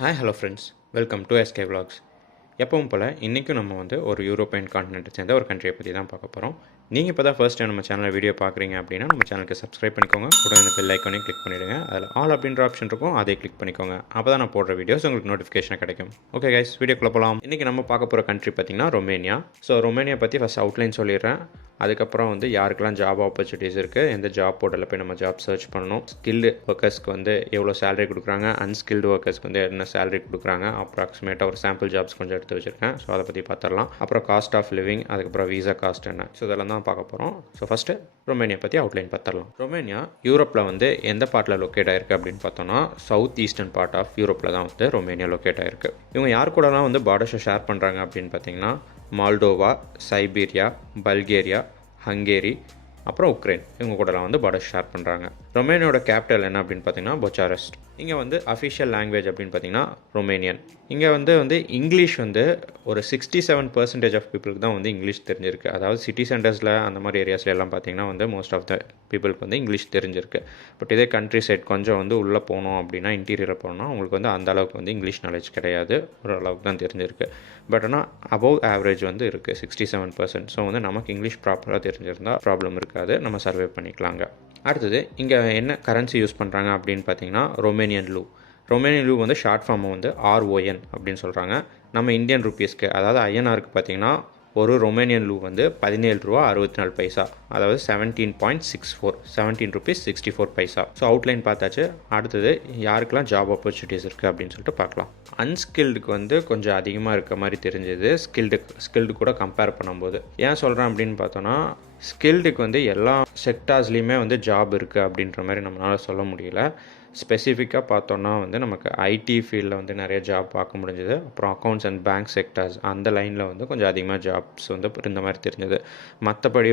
Hi hello friends, welcome to SK vlogs. எப்பவும் போல் இன்றைக்கும் நம்ம ஒரு யூரோப்பியன் கான்டினென்ட்டை சேர்ந்த ஒரு கண்ட்ரியை பற்றி தான் பார்க்க போகிறோம். நீங்கள் இப்போ தான் ஃபர்ஸ்ட் டைம் நம்ம சேனலில் வீடியோ பார்க்குறீங்க அப்படின்னா நம்ம சேனலுக்கு சப்ஸ்கிரைப் பண்ணிக்கோங்க. கூட இந்த பெல் ஐக்கானையும் கிளிக் பண்ணிவிடுங்க. அதில் ஆல் அப்படின்ற ஆப்ஷன் இருக்கும், அதை கிளிக் பண்ணிக்கோங்க. அப்போ தான் நான் போடுற வீடியோஸ் உங்களுக்கு நோட்டிஃபிகேஷன் கிடைக்கும். ஓகே கைஸ், வீடியோக்குள்ளே போகலாம். இன்றைக்கி நம்ம பார்க்க போகிற கண்ட்ரி பார்த்திங்கன்னா ரொமேனியா. ஸோ ரொமேனியா பற்றி ஃபஸ்ட் அவுட்லைன் சொல்லிடுறேன். அதுக்கப்புறம் யாருக்கெல்லாம் ஜாப் ஆப்பர்ச்சுனிட்டிஸ் இருக்குது, எந்த ஜாப் போர்ட்டலில் போய் நம்ம ஜாப் சர்ச் பண்ணணும், ஸ்கில்டு ஒர்க்கர்ஸ்க்கு எவ்வளோ சேலரி கொடுக்குறாங்க, அன்ஸ்கில்டு ஒர்க்கர்ஸ்க்கு என்ன சேலரி கொடுக்குறாங்க, அப்ராக்சிமேட்டாக ஒரு சாம்பிள் ஜாப்ஸ் கொஞ்சம் எடுத்து வச்சுருக்கேன். ஸோ அதை பற்றி பார்த்துடலாம். அப்புறம் காஸ்ட் ஆஃப் லிவிங், அதுக்கப்புறம் வீசா காஸ்ட் என்ன, ஸோ இதெல்லாம் தான் பார்க்க போகிறோம். ஸோ ஃபஸ்ட்டு ரொமேனியா பற்றி அவுட்லைன் பார்த்துடலாம். ரொமேனியா யூரோப்பில் எந்த பார்ட்டில் லொக்கேட் ஆயிருக்கு அப்படின்னு பார்த்தோன்னா சவுத் ஈஸ்டர்ன் பார்ட் ஆஃப் யூரோப்பில் தான் ரொமேனியா லொக்கேட் ஆயிருக்கு. இவங்க யார் கூடலாம் பார்டர்ஸை ஷேர் பண்ணுறாங்க அப்படின்னு பார்த்தீங்கன்னா மால்டோவா, சைபீரியா, பல்கேரியா, ஹங்கேரி, அப்புறம் உக்ரைன், இவங்க கூடலாம் பார்டர் ஷேர் பண்ணுறாங்க. ரொமேனியோட கேபிட்டல் என்ன அப்படின்னு பார்த்தீங்கன்னா புச்சாரெஸ்ட். இங்கே அஃபிஷியல் லாங்குவேஜ் அப்படின்னு பார்த்தீங்கன்னா ரொமேனியன். இங்கே இங்கிலீஷ் ஒரு 67% ஆஃப் பீப்புளுக்கு தான் இங்கிலீஷ் தெரிஞ்சிருக்கு. அதாவது சிட்டி சென்டர்ஸில் அந்த மாதிரி ஏரியாஸில் எல்லாம் பார்த்தீங்கன்னா மோஸ்ட் ஆஃப் த பீப்புளுக்கு இங்கிலீஷ் தெரிஞ்சிருக்கு. பட் இதே கண்ட்ரி சைட் கொஞ்சம் உள்ளே போனோம் அப்படின்னா, இன்டீரியரில் போனோம்னா உங்களுக்கு அந்த அளவுக்கு இங்கிலீஷ் நாலேஜ் கிடையாது, ஓரளவுக்கு தான் தெரிஞ்சிருக்கு. பட் ஆனால் அபவ் ஆவரேஜ் இருக்குது 67%. ஸோ நமக்கு இங்கிலீஷ் ப்ராப்பராக தெரிஞ்சிருந்தால் ப்ராப்ளம் இருக்காது, நம்ம சர்வே பண்ணிக்கலாங்க. அடுத்தது இங்கே என்ன கரன்சி யூஸ் பண்ணுறாங்க அப்படின்னு பார்த்தீங்கன்னா ரொமேனியன் லூ. ரொமேனியன் லூ ஷார்ட் ஃபார்ம் RON அப்படின்னு சொல்கிறாங்க. நம்ம இந்தியன் ருப்பீஸ்க்கு, அதாவது ஐஎன்ஆருக்கு பார்த்தீங்கன்னா ஒரு ரொமேனியன் லூ 17 ரூபா 64 பைசா, அதாவது 17.64 17 ருபீஸ் 64 பைசா. ஸோ அவுட்லைன் பார்த்தாச்சு. அடுத்தது யாருக்கெல்லாம் ஜாப் ஆப்பர்ச்சுனிட்டிஸ் இருக்குது அப்படின்னு சொல்லிட்டு பார்க்கலாம். அன்ஸ்கில்டுக்கு கொஞ்சம் அதிகமாக இருக்க மாதிரி தெரிஞ்சது ஸ்கில்டு கூட கம்பேர் பண்ணும்போது. ஏன் சொல்கிறேன் அப்படின்னு பார்த்தோன்னா, ஸ்கில்டுக்கு எல்லா செக்டார்ஸ்லேயுமே ஜாப் இருக்குது அப்படின்ற மாதிரி நம்மளால் சொல்ல முடியல. ஸ்பெசிஃபிக்காக பார்த்தோன்னா நமக்கு ஐடி ஃபீல்டில் நிறைய ஜாப் பார்க்க முடிஞ்சது. அப்புறம் அக்கௌண்ட்ஸ் அண்ட் பேங்க் செக்டர்ஸ் அந்த லைனில் கொஞ்சம் அதிகமாக ஜாப்ஸ் இருந்த மாதிரி தெரிஞ்சது. மற்றபடி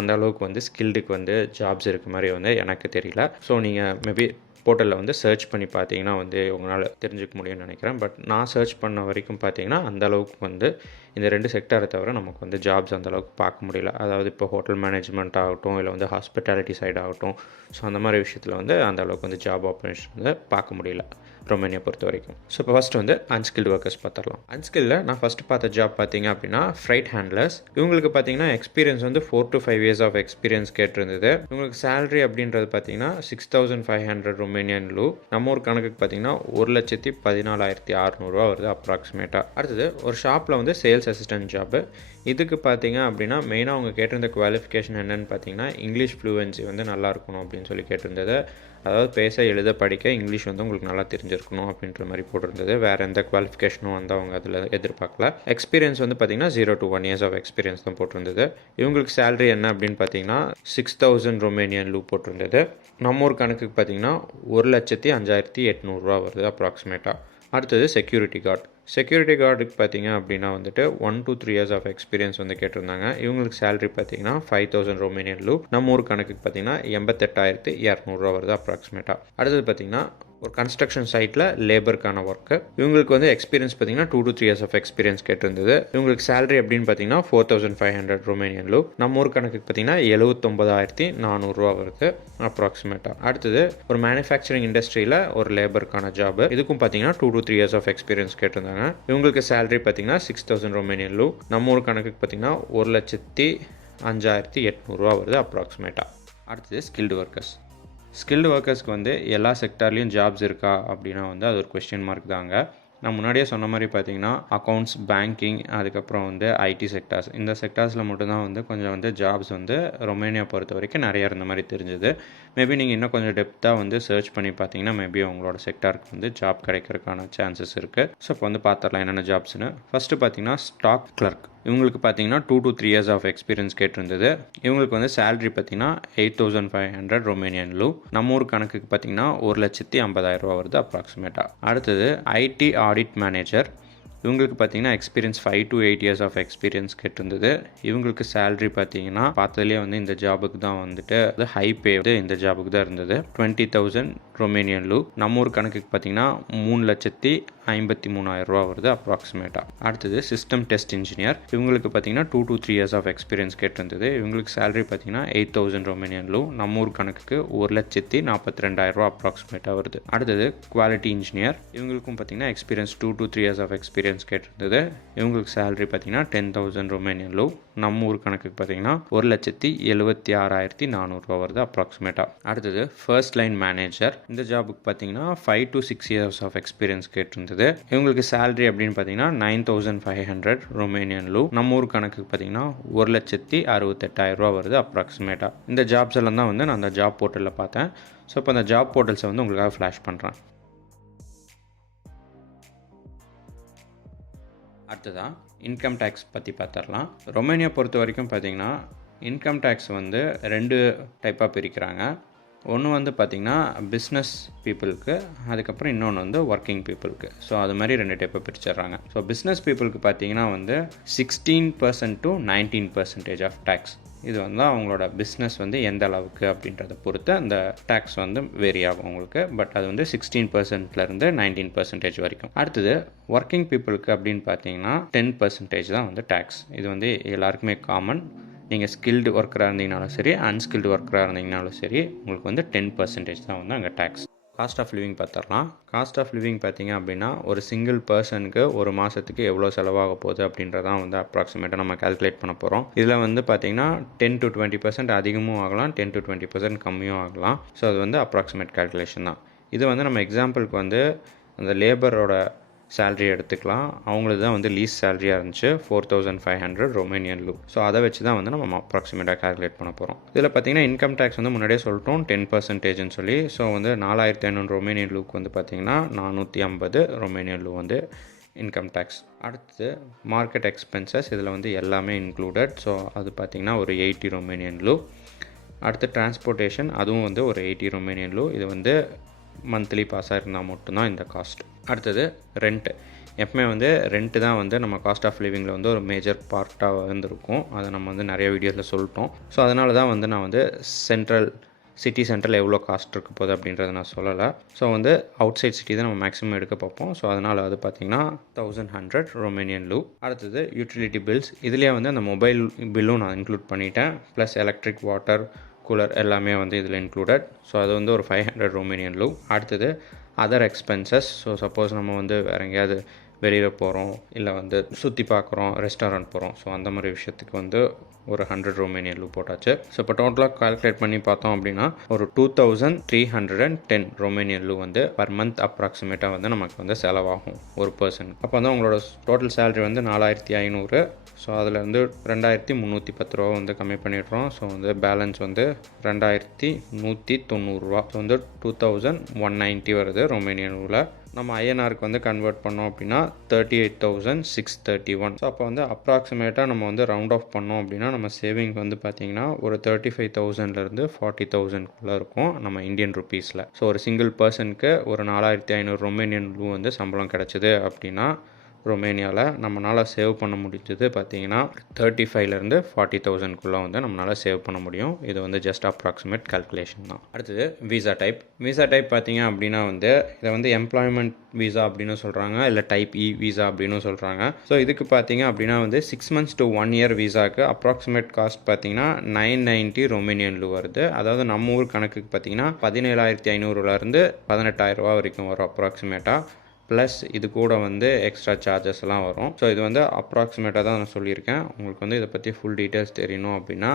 அந்த அளவுக்கு ஸ்கில்டுக்கு ஜாப்ஸ் இருக்க மாதிரி எனக்கு தெரியல. ஸோ நீங்கள் மேபி போர்ட்டலில் சர்ச் பண்ணி பார்த்தீங்கன்னா உங்களால் தெரிஞ்சுக்க முடியும்னு நினைக்கிறேன். பட் நான் சர்ச் பண்ண வரைக்கும் பார்த்தீங்கன்னா அந்தளவுக்கு இந்த 2 செக்டாரை தவிர நமக்கு ஜாப்ஸ் அந்தளவுக்கு பார்க்க முடியல. அதாவது இப்போ ஹோட்டல் மேனேஜ்மெண்ட் ஆகட்டும், இல்லை ஹாஸ்பிட்டாலிட்டி சைடு ஆகட்டும், ஸோ அந்த மாதிரி விஷயத்தில் அந்தளவுக்கு ஜாப் ஆப்பர்ச்சுனிட்டி பார்க்க முடியல ரொமேனியா பொறுத்த வரைக்கும். ஸோ இப்போ ஃபஸ்ட்டு அன்ஸ்கில்டு ஒர்க்கர்ஸ் பார்த்துடலாம். அன்ஸ்கில்டில் நான் ஃபஸ்ட்டு பார்த்த ஜாப் பார்த்தீங்க அப்படின்னா ஃப்ரைட் ஹேண்ட்லர்ஸ். இவங்களுக்கு பார்த்தீங்கன்னா experience 4 to 5 years of experience கேட்டிருந்தது. இவங்களுக்கு சேலரி அப்படின்றது பார்த்தீங்கன்னா 6500 ரொமேனியன் லூ. நம்ம ஊர் கணக்குக்கு பார்த்தீங்கன்னா 1,14,600 வருது அப்ராக்சிமேட்டாக. அடுத்தது ஒரு ஷாப்பில் சேல்ஸ் அசிஸ்டன்ட் ஜாப்பு. இதுக்கு பார்த்தீங்க அப்படின்னா மெயினாக அவங்க கேட்டிருந்த குவாலிஃபிகேஷன் என்னென்னு பார்த்தீங்கன்னா இங்கிலீஷ் ஃப்ளூவன்சி நல்லா இருக்கணும் அப்படின்னு சொல்லி கேட்டிருந்தது. அதாவது பேச எழுத படிக்க இங்கிலீஷ் உங்களுக்கு நல்லா தெரிஞ்சிருக்கணும் அப்படின்ற மாதிரி போட்டிருந்தது. வேறு எந்த குவாலிஃபிகேஷனும் அவங்க அதில் எதிர்பார்க்கல. எக்ஸ்பீரியன்ஸ் பார்த்தீங்கன்னா 0 to 1 இயர்ஸ் ஆஃப் எக்ஸ்பீரியன்ஸ் தான் போட்டிருந்தது. இவங்களுக்கு சேலரி என்ன அப்படின்னு பார்த்தீங்கன்னா 6000 ரொமேனியன் லூ போட்டிருந்தது. நம்ம ஊர் கணக்குக்கு பார்த்தீங்கன்னா 1,05,800 வருது அப்ராக்சிமேட்டாக. அடுத்தது செக்யூரிட்டி கார்டுக்கு பார்த்தீங்க அப்படின்னா 1 to 3 இயர்ஸ் ஆஃப் எக்ஸ்பீரியன்ஸ் கேட்டிருந்தாங்க. இவங்களுக்கு சேலரி பார்த்தீங்கன்னா 5000 ரொமேனியன் லூ. நம்ம ஊர் கணக்குக்கு பார்த்தீங்கன்னா 88,200 வருது அப்ராக்சிமேட்டாக. அடுத்தது பார்த்தீங்கன்னா ஒரு கன்ஸ்ட்ரக்ஷன் சைட்டில் லேபருக்கான ஒர்க்கு. இவங்களுக்கு எக்ஸ்பீரியன்ஸ் பார்த்தீங்கன்னா 2 to 3 இயர்ஸ் ஆஃப் எக்ஸ்பீரியன்ஸ் கேட்டிருந்தது. இவங்களுக்கு சேலரி அப்படின்னு பார்த்தீங்கன்னா 4500 ரொமேனியன் லூ. நம்ம ஊர் கணக்குக்கு பார்த்தீங்கன்னா 79,400 வருது அப்ராக்சிமேட்டாக. அடுத்தது ஒரு மேனுஃபேக்சரிங் இண்டஸ்ட்ரியில் ஒரு லேபருக்கான ஜாப். இதுக்கும் பார்த்தீங்கன்னா 2 to 3 இயர்ஸ் ஆஃப் எக்ஸ்பீரியன்ஸ் கேட்டிருந்தாங்க. இவங்களுக்கு சேலரி பார்த்தீங்கன்னா 6000 ரொமேனியன் லூ. நம்ம ஊர் கணக்குக்கு பார்த்தீங்கன்னா 1,05,800 வருது அப்ராக்சிமேட்டாக. அடுத்தது ஸ்கில்டு ஒர்க்கர்ஸ்க்கு எல்லா செக்டார்லேயும் ஜாப்ஸ் இருக்கா அப்படின்னா அது ஒரு கொஸ்டின் மார்க் தாங்க. நான் முன்னாடியே சொன்ன மாதிரி பார்த்தீங்கன்னா அக்கௌண்ட்ஸ், பேங்கிங், அதுக்கப்புறம் ஐடி செக்டார்ஸ், இந்த செக்டார்ஸில் மட்டும்தான் கொஞ்சம் ஜாப்ஸ் ரொமேனியா பொறுத்த வரைக்கும் நிறையா இருந்த மாதிரி தெரிஞ்சது. மேபி நீங்கள் இன்னும் கொஞ்சம் டெப்த்தாக சர்ச் பண்ணி பார்த்தீங்கன்னா மேபி உங்களோட செக்டாருக்கு ஜாப் கிடைக்கிறதுக்கான சான்சஸ் இருக்குது. ஸோ இப்போ பார்த்துடலாம் என்னென்ன ஜாப்ஸ்னு. ஃபஸ்ட்டு பார்த்தீங்கன்னா ஸ்டாக் கிளர்க். இவங்களுக்கு பார்த்தீங்கன்னா 2 to 3 இயர்ஸ் ஆஃப் எக்ஸ்பீரியன்ஸ் கேட்டிருந்தது. இவங்களுக்கு சேலரி பார்த்தீங்கன்னா 8500 ரொமேனியன் லூ. நம்ம ஊர் கணக்குக்கு பார்த்தீங்கன்னா 1,50,000 வருது அப்ராக்சிமேட்டாக. அடுத்தது ஐடி ஆடிட் மேனேஜர். இவங்களுக்கு பார்த்தீங்கன்னா experience 5 to 8 years of experience கேட்டிருந்தது. இவங்களுக்கு சேலரி பார்த்தீங்கன்னா பார்த்ததுலேயே இந்த ஜாபுக்கு தான் ஹை பே இந்த ஜாபுக்கு தான் இருந்தது. 20,000 ரொமேனியன் லூ. நம்ம ஊர் கணக்குக்கு பார்த்தீங்கன்னா 3,50,000 53,000 வருது அப்ராக்சிமேட்டாக. அடுத்தது சிஸ்டம் டெஸ்ட் இன்ஜினியர். இவங்களுக்கு பார்த்தீங்கன்னா 2 to 3 years ஆஃப் எக்ஸ்பீரியன்ஸ் கேட்டிருந்தது. இவங்களுக்கு சேலரி பார்த்தீங்கன்னா 8,000 ரொமேனியன் லூ, நம்ம ஊர் கணக்குக்கு 1,42,000 அப்ராக்சிமேட்டாக வருது. அடுத்தது குவாலிட்டி இன்ஜினியர். இவங்களுக்கும் பார்த்தீங்கன்னா experience 2 to 3 years of experience கேட்டிருந்தது. இவங்களுக்கு சேலரி பார்த்தீங்கன்னா 10,000 ரொமேனியன் லூ, நம்ம ஊர் கணக்குக்கு பார்த்தீங்கன்னா 1,76,400 வருது அப்ராக்சிமேட்டாக. அடுத்தது ஃபர்ஸ்ட் லைன் மேனேஜர். இந்த ஜாபுக்கு பார்த்தீங்கன்னா 5 to 6 years ஆஃப் எக்ஸ்பீரியன்ஸ் கேட்டிருந்தது. இவங்களுக்கு சேலரி அப்படின்னு பார்த்தீங்கன்னா 9,500 ரொமேனியன் லூ, நம்ம ஊர் கணக்குக்கு பார்த்தீங்கன்னா 1,68,000 வருது அப்ராக்சிமேட்டாக. இந்த ஜாப்ஸ் எல்லாம் தான் வந்து நான் அந்த ஜாப் போர்ட்டலில் பார்த்தேன். ஸோ இப்போ அந்த ஜாப் போர்ட்டல்ஸை வந்து உங்களுக்காக ஃப்ளாஷ் பண்ணுறேன். அடுத்ததான் இன்கம் டேக்ஸ் பற்றி பார்த்துடலாம். ரொமேனியா பொறுத்த வரைக்கும் பார்த்தீங்கன்னா இன்கம் டேக்ஸ் வந்து 2 டைப்பாக பிரிக்கிறாங்க. ஒன்று வந்து பார்த்திங்கன்னா பிஸ்னஸ் பீப்புளுக்கு, அதுக்கப்புறம் இன்னொன்று வந்து ஒர்க்கிங் பீப்புளுக்கு. ஸோ அது மாதிரி 2 டைப்பாக பிரிச்சிடுறாங்க. ஸோ பிஸ்னஸ் பீப்புளுக்கு பார்த்தீங்கன்னா வந்து 16% to 19% ஆஃப் டேக்ஸ். இது வந்து அவங்களோட பிஸ்னஸ் வந்து எந்த அளவுக்கு அப்படின்றத பொறுத்து அந்த டேக்ஸ் வந்து வேரி ஆகும் உங்களுக்கு. பட் அது வந்து 16%லேருந்து 19% வரைக்கும். அடுத்தது ஒர்க்கிங் பீப்புளுக்கு அப்படின்னு பார்த்தீங்கன்னா 10% தான் வந்து டேக்ஸ். இது வந்து எல்லாருக்குமே காமன். நீங்கள் ஸ்கில்டு ஒர்க்கராக இருந்தீங்கனாலும் சரி, அன்ஸ்கில்டு ஒர்க்கராக இருந்தீங்கனாலும் சரி, உங்களுக்கு வந்து 10% தான் வந்து அங்கே டேக்ஸ். காஸ்ட் ஆஃப் லிவிங் பார்த்துடலாம். காஸ்ட் ஆஃப் லிவிங் பார்த்தீங்க அப்படின்னா ஒரு சிங்கிள் பர்சனுக்கு ஒரு மாதத்துக்கு எவ்வளோ செலவாக போகுது அப்படின்றதான் வந்து அப்ராக்சிமேட்டாக நம்ம கால்குலேட் பண்ண போகிறோம். இதில் வந்து பார்த்தீங்கன்னா 10 to 20% அதிகமும் ஆகலாம், 10 to 20% கம்மியும் ஆகலாம். ஸோ அது வந்து அப்ராக்சிமேட் கால்குலேஷன் தான். இது வந்து நம்ம எக்ஸாம்பிளுக்கு வந்து அந்த லேபரோட சேலரி எடுத்துக்கலாம். அவங்களுக்கு தான் வந்து லீஸ் சேலரியாக இருந்துச்சு 4,500 ரொமேனியன் லூ. ஸோ அதை வச்சு தான் வந்து நம்ம அப்ராக்சிமேட்டாக கால்குலேட் பண்ண போகிறோம். இதில் பார்த்தீங்கன்னா இன்கம் டேக்ஸ் வந்து முன்னாடியே சொல்லிட்டோம் 10%ன்னு சொல்லி. ஸோ வந்து 4,500 ரொமேனியன் லூக்கு வந்து பார்த்தீங்கன்னா 450 ரொமேனியன் லூ வந்து இன்கம் டேக்ஸ். அடுத்து மார்க்கெட் எக்ஸ்பென்சஸ். இதில் வந்து எல்லாமே இன்க்ளூடட். ஸோ அது பார்த்திங்கன்னா ஒரு 80 ரொமேனியன் லூ. அடுத்து டிரான்ஸ்போர்ட்டேஷன், அதுவும் வந்து ஒரு 80 ரொமேனியன் லூ. இது வந்து மந்த்லி பாஸாக இருந்தால் மட்டும்தான் இந்த காஸ்ட். அடுத்தது ரெண்ட்டு. எப்பவுமே வந்து ரெண்ட்டு தான் வந்து நம்ம காஸ்ட் ஆஃப் லிவிங்கில் வந்து ஒரு மேஜர் பார்ட்டாக இருந்திருக்கும். அதை நம்ம வந்து நிறைய வீடியோஸில் சொல்லிட்டோம். ஸோ அதனால தான் வந்து நான் வந்து சிட்டி சென்ட்ரல் எவ்வளோ காஸ்ட் இருக்க போகுது அப்படின்றத நான் சொல்லலை. ஸோ வந்து அவுட் சைட் சிட்டி தான் நம்ம மேக்ஸிமம் எடுக்க பார்ப்போம். ஸோ அதனால் அது பார்த்திங்கன்னா 1,100 ரொமேனியன் லூ. அடுத்தது யூட்டிலிட்டி பில்ஸ். இதுலேயே வந்து அந்த மொபைல் பில்லும் நான் இன்க்ளூட் பண்ணிட்டேன். ப்ளஸ் எலக்ட்ரிக், வாட்டர், கூலர் எல்லாமே வந்து இதில் இன்க்ளூடட். ஸோ அது வந்து ஒரு 500 ரொமேனியன் லூ. அடுத்தது அதர் எக்ஸ்பென்சஸ். ஸோ சப்போஸ் நம்ம வந்து வேறு எங்கேயாவது வெளியில் போகிறோம், இல்லை வந்து சுற்றி பார்க்குறோம், ரெஸ்டாரண்ட் போகிறோம், ஸோ அந்த மாதிரி விஷயத்துக்கு வந்து ஒரு 100 ரொமேனியன் லூ போட்டாச்சு. ஸோ இப்போ டோட்டலாக கால்குலேட் பண்ணி பார்த்தோம் அப்படின்னா ஒரு 2,310 ரொமேனியன் லூ வந்து பர் மந்த் அப்ராக்சிமேட்டாக வந்து நமக்கு வந்து செலவாகும் ஒரு பர்சன். அப்போ வந்து அவங்களோட டோட்டல் சேலரி வந்து 4,500. ஸோ அதில் வந்து 2,310 ரூபா வந்து கம்மி பண்ணிடுறோம். ஸோ வந்து பேலன்ஸ் வந்து 2,190 ரூபா. ஸோ வந்து 2,190 வருது ரொமேனியன் லூவில். நம்ம ஐஎன்ஆருக்கு வந்து கன்வெர்ட் பண்ணோம் அப்படின்னா 38,631. ஸோ அப்போ வந்து அப்ராக்சிமேட்டாக நம்ம வந்து ரவுண்ட் ஆஃப் பண்ணோம் அப்படின்னா நம்ம சேவிங் வந்து பார்த்திங்கன்னா ஒரு 35,000லேருந்து 40,000குள்ளே இருக்கும் நம்ம இந்தியன் ருப்பீஸில். ஸோ ஒரு சிங்கிள் பர்சனுக்கு ஒரு 4,500 ரொமேனியன் லூ வந்து சம்பளம் கிடச்சிது அப்படின்னா ரொமேனியாவில் நம்மளால் சேவ் பண்ண முடிஞ்சது பார்த்திங்கன்னா 35,000லேருந்து 40,000குள்ளே வந்து நம்மளால் சேவ் பண்ண முடியும். இது வந்து ஜஸ்ட் அப்ராக்சிமேட் கால்குலேஷன் தான். அடுத்தது விசா டைப். விசா டைப் பார்த்திங்க அப்படின்னா வந்து இதை வந்து எம்ப்ளாய்மெண்ட் விசா அப்படின்னு சொல்கிறாங்க, இல்லை டைப் இ விசா அப்படின்னு சொல்கிறாங்க. ஸோ இதுக்கு பார்த்திங்க அப்படின்னா வந்து 6 months to 1 year விசாவுக்கு அப்ராக்சிமேட் காஸ்ட் பார்த்திங்கன்னா 990 ரொமேனியன் லூ வருது. அதாவது நம்ம ஊர் கணக்குக்கு பார்த்திங்கன்னா 17,500லேருந்து 18,000 ரூபா வரைக்கும் வரும் அப்ராக்சிமேட்டாக. ப்ளஸ் இது கூட வந்து எக்ஸ்ட்ரா சார்ஜஸ்லாம் வரும். ஸோ இது வந்து அப்ராக்சிமேட்டாக தான் நான் சொல்லியிருக்கேன். உங்களுக்கு வந்து இதை பற்றி ஃபுல் டீட்டெயில்ஸ் தெரியணும் அப்படின்னா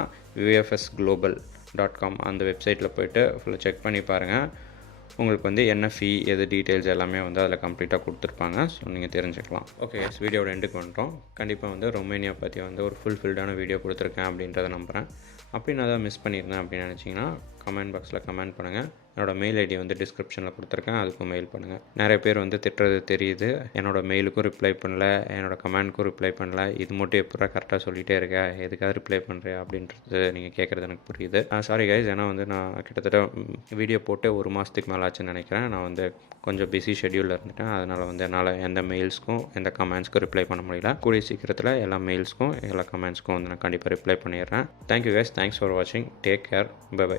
vfsglobal.com அந்த வெப்சைட்டில் போய்ட்டு ஃபுல்லாக செக் பண்ணி பாருங்கள். உங்களுக்கு வந்து என்ன ஃபீ, எது டீட்டெயில்ஸ் எல்லாமே வந்து அதில் கம்ப்ளீட்டாக கொடுத்துருப்பாங்க. ஸோ நீங்கள் தெரிஞ்சுக்கலாம். ஓகே, வீடியோட எண்டுக்கு வந்துட்டோம். கண்டிப்பாக வந்து ரொமேனியா பற்றி வந்து ஒரு ஃபுல்ஃபில்டான வீடியோ கொடுத்துருக்கேன் அப்படின்றத நம்புகிறேன். அப்படி நான் அதை மிஸ் பண்ணியிருந்தேன் அப்படின்னு நினச்சிங்கன்னா கமெண்ட் பாக்ஸில் கமெண்ட் பண்ணுங்கள். என்னோடய மெயில் ஐடி வந்து டிஸ்கிரிப்ஷனில் கொடுத்துருக்கேன், அதுக்கும் மெயில் பண்ணுங்கள். நிறைய பேர் வந்து திட்டுறது தெரியுது, என்னோடய மெயிலுக்கும் ரிப்ளை பண்ணல, என்னோடய கமெண்ட்க்கும் ரிப்ளை பண்ணல. இது மட்டும் எப்போ கரெக்டாக சொல்லிகிட்டே இருக்கேன், எதுக்காக ரிப்ளை பண்ணுறேன் அப்படின்றது நீங்கள் கேட்குறது எனக்கு புரியுது. சாரி கைஸ், ஏன்னா வந்து நான் கிட்டத்தட்ட வீடியோ போட்டு ஒரு மாதத்துக்கு மேலே ஆச்சுன்னு நினைக்கிறேன். நான் வந்து கொஞ்சம் பிஸி ஷெட்யூலில் இருந்துட்டேன். அதனால் வந்து என்னால் எந்த மெயில்ஸ்க்கும் எந்த கமெண்ட்ஸ்க்கும் ரிப்ளை பண்ண முடியல. கூடிய சீக்கிரத்தில் எல்லா மெயில்ஸ்க்கும் எல்லா கமெண்ட்ஸ்க்கும் வந்து நான் கண்டிப்பாக ரிப்ளை பண்ணிடுறேன். தேங்க்யூ கைஸ், தேங்க்ஸ் ஃபார் வாட்சிங், டேக் கேர், பை பை.